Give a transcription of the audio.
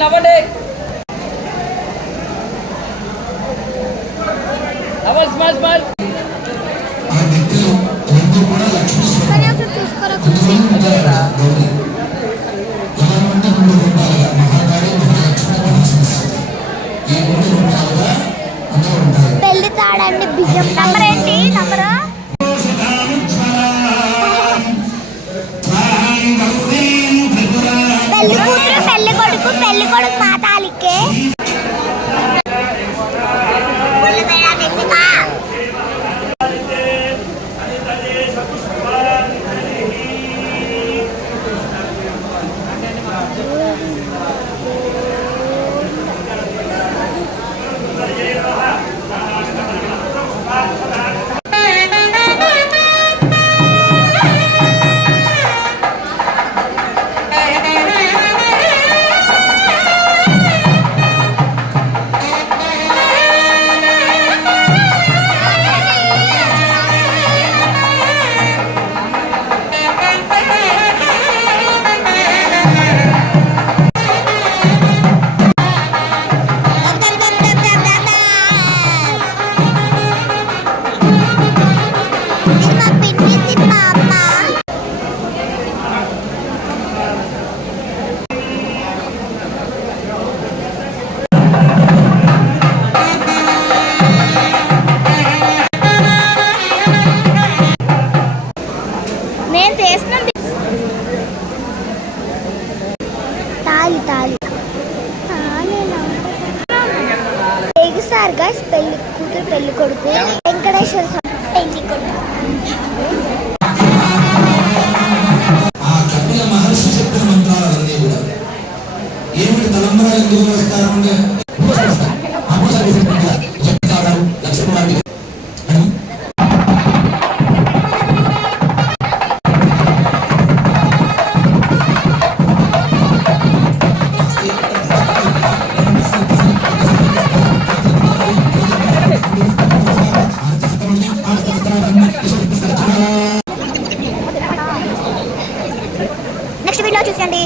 నవ్వండి. నవ్వాలి, smile smile. పెళ్లి తాడండి బియ్యం. నంబర్ ఏంటి? నంబరు పెళ్లి కూతురు పెళ్లి కొడుకు మాతాలికే. నేను చేసిన సార్ గైస్ పెళ్లి కూతురు పెళ్లి కొడుకు వెంకటేశ్వర స్వామి పెళ్లి కొడుకు. మహర్షి చెప్పిన మంత్రాలన్నీ కూడా ఏమిటి తలంబరాలు ఎందుకు వస్తారంటే నెక్స్ట్ వీడియో చూసండి.